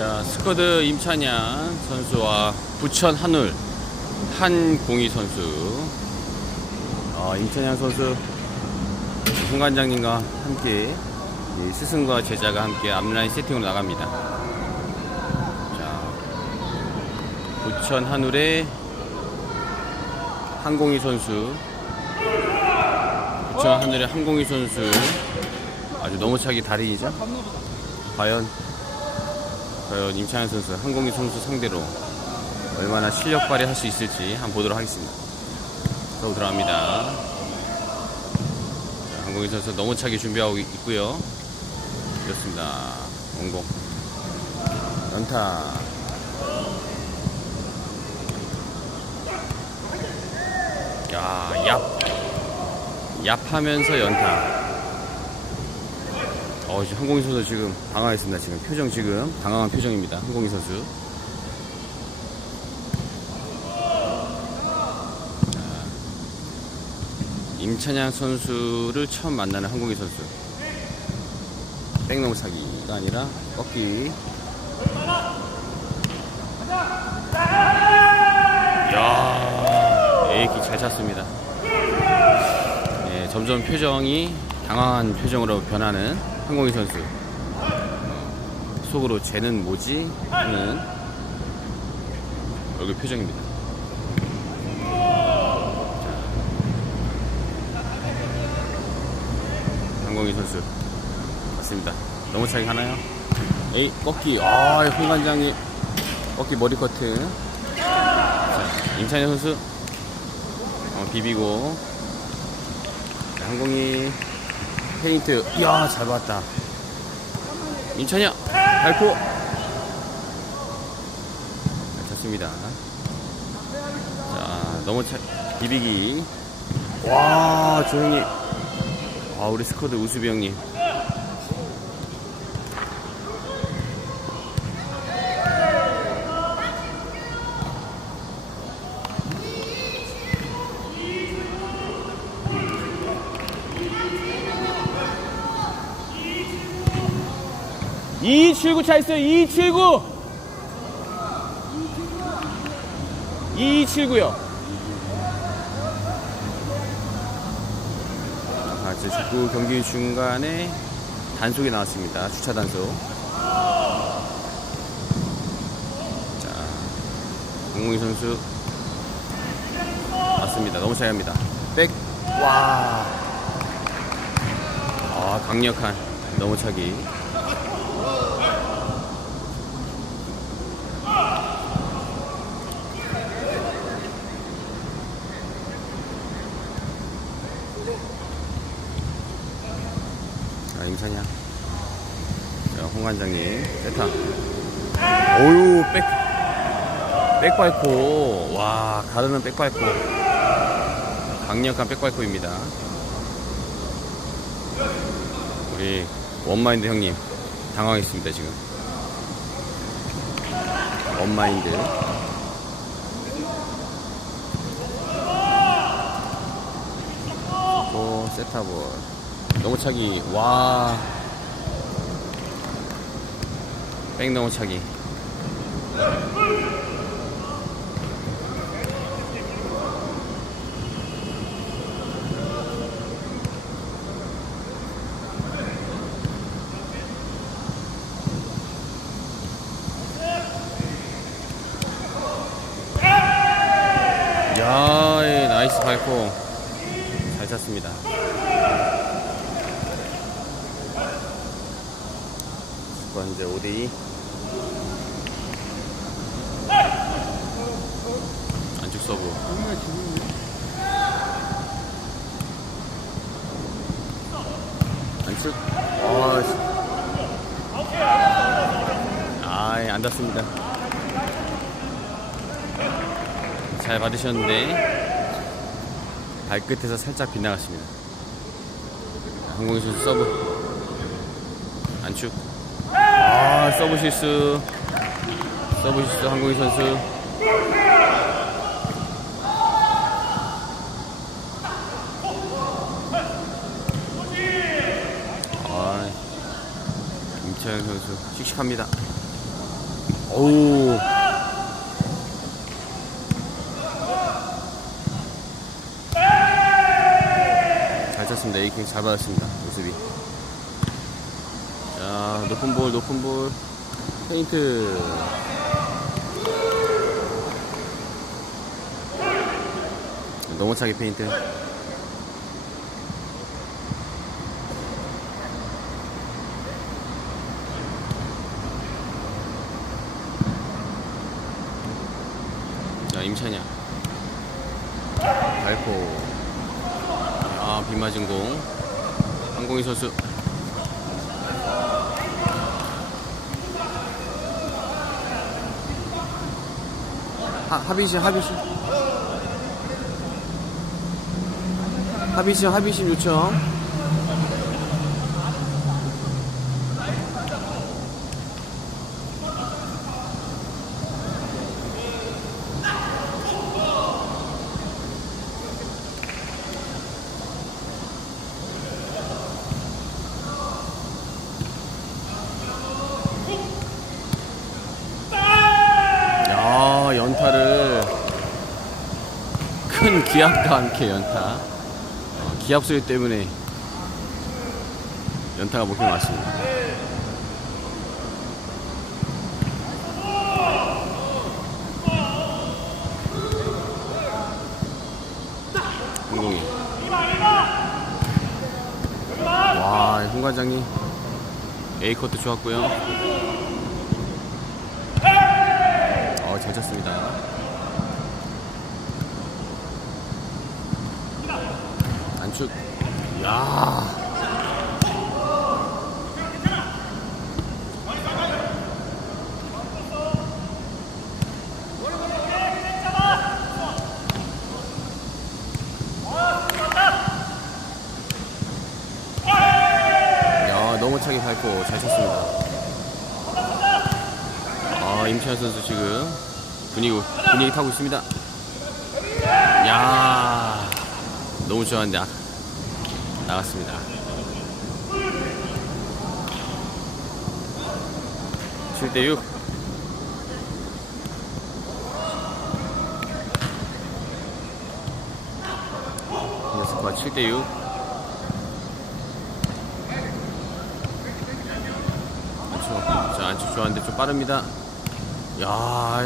자, 스쿼드 임찬양 선수와 부천 한울 한공희 선수. 어, 임찬양 선수 홍 관장님과 함께 이 스승과 제자가 함께 앞라인 세팅으로 나갑니다. 자, 부천 한울의 한공희 선수. 부천 한울의 한공희 선수. 아주 너무 차기 달인이죠. 과연 과연 임창현 선수, 한공희 선수 상대로 얼마나 실력 발휘할 수 있을지 한번 보도록 하겠습니다. 서브 들어갑니다. 자, 한공희 선수 너무 차기 준비하고 있- 있고요. 좋습니다. 원공. 연타. 야, 얍. 얍 하면서 연타. 어, 지금 한공희 선수 지금 당황했습니다. 지금 표정 지금 당황한 표정입니다. 한공희 선수. 자, 임찬양 선수를 처음 만나는 한공희 선수. 백넘 사기가 아니라 꺾기. 야, 에이키 잘 찼습니다. 예, 점점 표정이 당황한 표정으로 변하는 한공희 선수. 속으로 쟤는 뭐지? 하는 얼굴 표정입니다. 자, 한공희 선수. 맞습니다. 너무 차이 하나요? 에이, 꺾기. 아, 홍관장이 꺾기 머리 커트. 자, 임찬현 선수. 어, 비비고. 자, 한공희 페인트. 이야, 잘 봤다. 임찬이야, 밟고. 잘 쳤습니다. 자, 너무 차, 비비기. 와, 저 형님. 아, 우리 스쿼드 우수비 형님. (279) 차 있어요. (279) (279요) 아, 제 축구 경기 중간에 단속이 나왔습니다. 주차 단속. 자 공무희 선수 맞습니다. 너무 잘합니다. 백 와. 아 강력한 너무 차기 자, 임찬이야. 자, 홍관장님, 세타. 오유, 백, 백발코. 와, 가르는 백발코. 강력한 백발코입니다. 우리 원마인드 형님, 당황했습니다, 지금. 원마인드. 또, 세타볼. 너무 차기. 와. 백너무 차기. 야, 이 나이스 밟고 잘 찼습니다. 번째 5대2 안쪽 서브. 안쪽 와 씨. 아이 안 닿습니다. 잘 받으셨는데 발끝에서 살짝 빗나갔습니다. 항공기 선수 서브. 안축 아 서브 실수 서브 실수 한국인 선수 아 임채영 선수 씩씩합니다 오우. 잘 쳤습니다. 에이킹 잘 받았습니다. 모습이. 자, 높은 볼, 높은 볼. 페인트. 너무 차게 페인트. 자, 임찬이야. 발포. 아, 빗 맞은 공. 한공희 선수. 하, 하비심, 하비심. 하비심, 하비심 요청. 야, 연타를 큰 기압과 함께 연타. 어, 기압 소리 때문에 연타가 목표에 맞습니다. 홍공이. 와, 홍 과장이 A 커트 좋았고요. 어, 잘 쳤습니다. 안축. 야. 야, 너무 차게 밟고 잘 쳤습니다. 아, 임찬 선수 지금 분위기, 분위기 타고 있습니다. 야 너무 좋아한데 아, 나갔습니다. 칠 대 6. 스코어 7대 6. 안쪽, 자, 안쪽 좋아하는데 좀 빠릅니다. 야,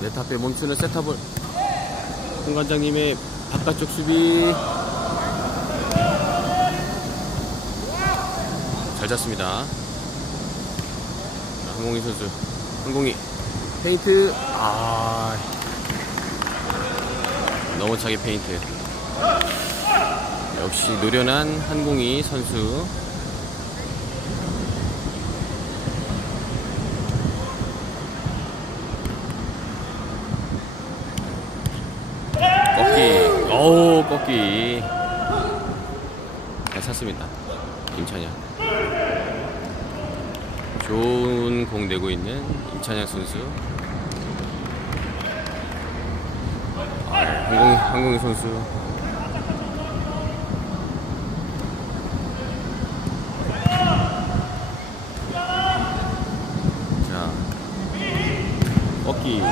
네타페 멈추는 세탑을 홍 관장님의 바깥쪽 수비 잘 잡습니다. 자, 항공이 선수, 항공이 페인트 아 너무 차게 페인트. 역시 노련한 한공이 선수. 꺾기. 어우, 꺾기. 잘 찼습니다. 임찬양. 좋은 공 내고 있는 임찬양 선수. 아, 항공, 항공이 선수. 자, 꺾기.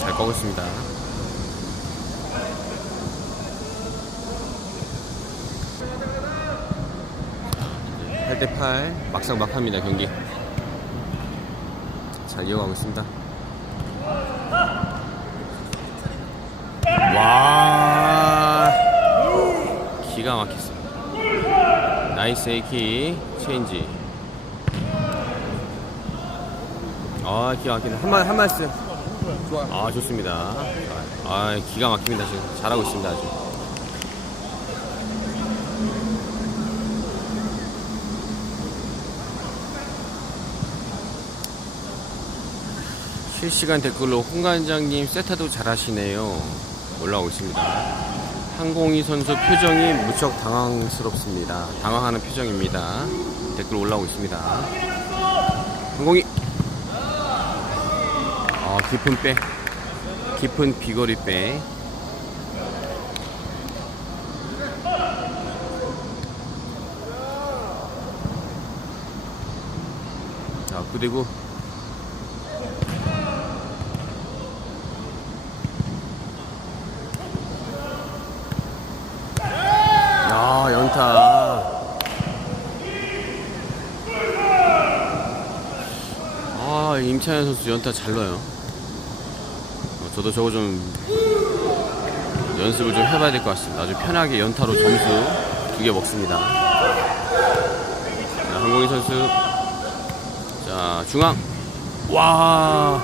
잘 꺾었습니다. 8대8 막상 막합니다 경기. 잘 이어가고 있습니다. 와 기가 막혔어요. 나이스 에이키 체인지. 아 기가 막히네. 한말 한 말씀. 아 좋습니다. 아 기가 막힙니다 지금. 잘하고 있습니다 아주 실시간 댓글로 홍관장님 세타도 잘하시네요. 올라오고 있습니다. 항공이 선수 표정이 무척 당황스럽습니다. 당황하는 표정입니다. 댓글 올라오고 있습니다. 항공이. 아 깊은 백 깊은 비거리 백 자, 자, 9대 9. 야, 연타. 아, 임찬현 선수 연타 잘 넣어요. 어, 저도 저거 좀 연습을 좀 해봐야 될 것 같습니다. 아주 편하게 연타로 점수 두 개 먹습니다. 자, 한공희 선수. 자, 중앙. 와.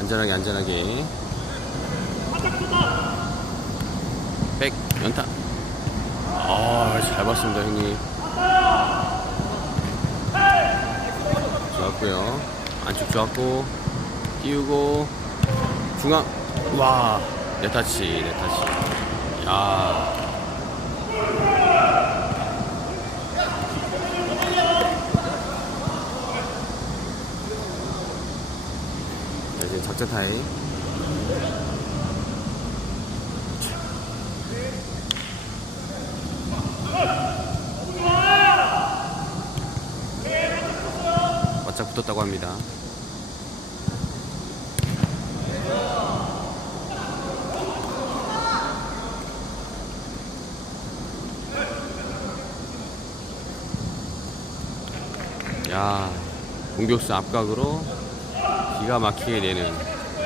안전하게, 안전하게. 백, 연타. 아, 잘 봤습니다, 형님. 좋았고요. 안쪽 좋았고 띄우고 중앙. 와 네타치 네타치. 야. 자, 이제 작전 타임 바짝 붙었다고 합니다. 야, 공격수 앞각으로 기가 막히게 내는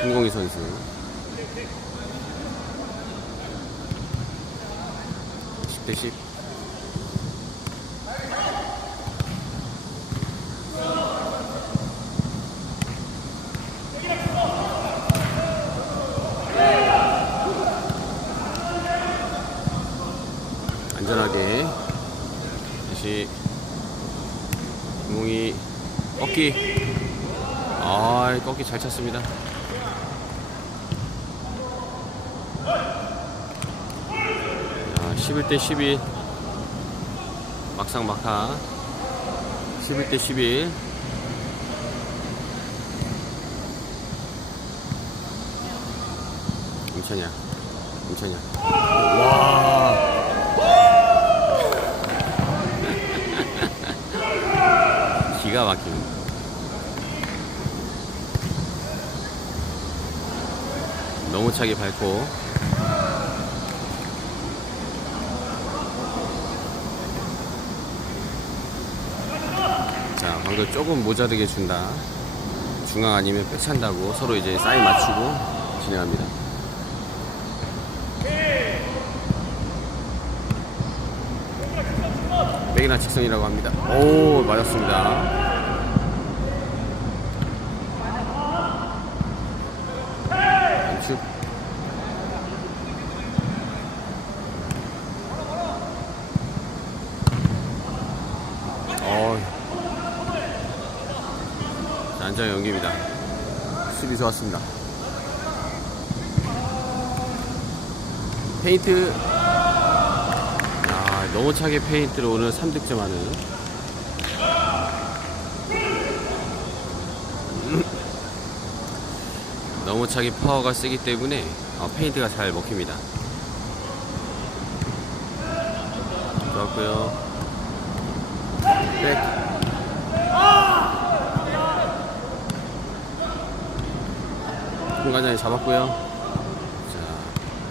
한공희 선수. 십대 10. 안전하게 다시 구멍이 꺾기 아 꺾기 잘 찼습니다 자, 11대 11 막상 막하. 11대 11 임찬이야. 임찬이야. 와. 기가 막힙니다. 너무 차게 밟고 방금 조금 모자르게 준다 중앙 아니면 빼찬다고 서로 이제 사인 맞추고 진행합니다 백이나 직선이라고 합니다. 오, 맞았습니다. 슛. 어. 자, 안정 연기입니다. 수비 좋았습니다. 페인트 아, 너무 차게 페인트로 오늘 3득점 하는 너무 차게 파워가 세기 때문에 어, 페인트가 잘 먹힙니다. 좋았고요. 백. 공간장이 잡았고요.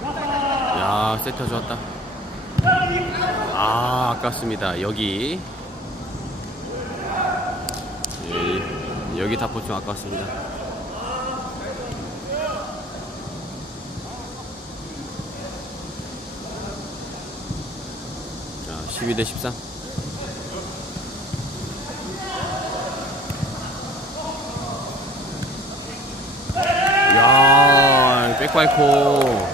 자, 야 세터 좋았다. 아 아깝습니다. 여기. 예, 여기 다포 좀 아깝습니다. 자 12 대 13 야, 백발코.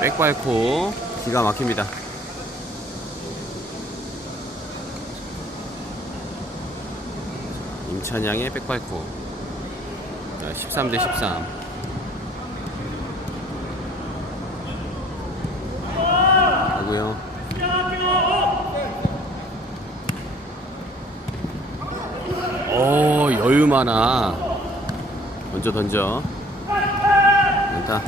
백발코. 기가 막힙니다. 임찬양의 백발코. 자, 13 대 13. 하고요. 오, 여유 많아. 던져, 던져. 연타.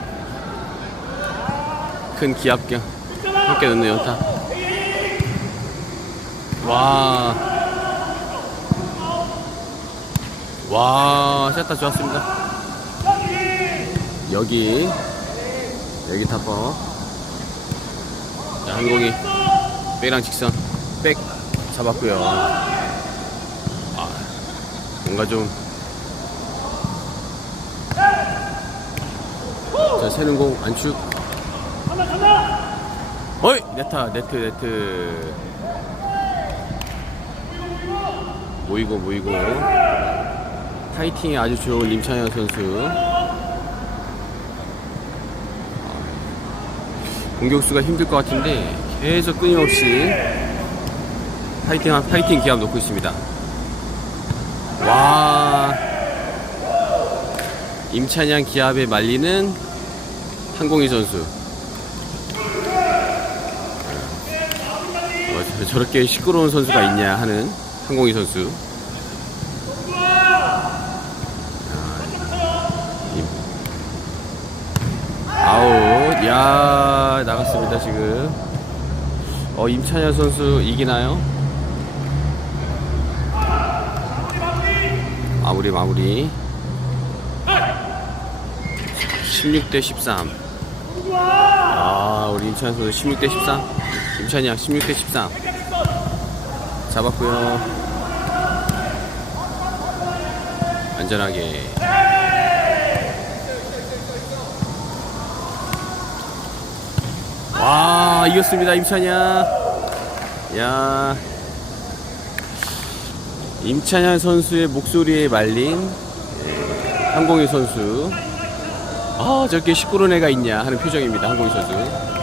큰 기압경. 함께 넣는 연타. 와. 와, 샷다 좋았습니다. 여기, 여기 타퍼. 자, 항공이 백이랑 직선, 백 잡았고요. 아, 뭔가 좀. 자, 새는 공 안축. 어이! 네타, 네트, 네트. 모이고, 모이고. 파이팅이 아주 좋은 림창현 선수. 공격수가 힘들 것 같은데 계속 끊임없이 파이팅, 파이팅 기합 놓고 있습니다. 와. 임찬양 기합에 말리는 한공희 선수. 어, 저- 저렇게 시끄러운 선수가 있냐 하는 한공희 선수. 아, 임- 아웃. 야, 나갔습니다, 지금. 어, 임찬현 선수 이기나요? 마무리, 마무리. 16 대 13. 아, 우리 임찬현 선수 16대 13. 임찬이 형 16대 13. 잡았고요. 안전하게. 와, 이겼습니다, 임찬이 야. 야. 임찬현 선수의 목소리에 말린 예, 한공희 선수. 아, 저렇게 시끄러운 애가 있냐 하는 표정입니다, 한공희 선수.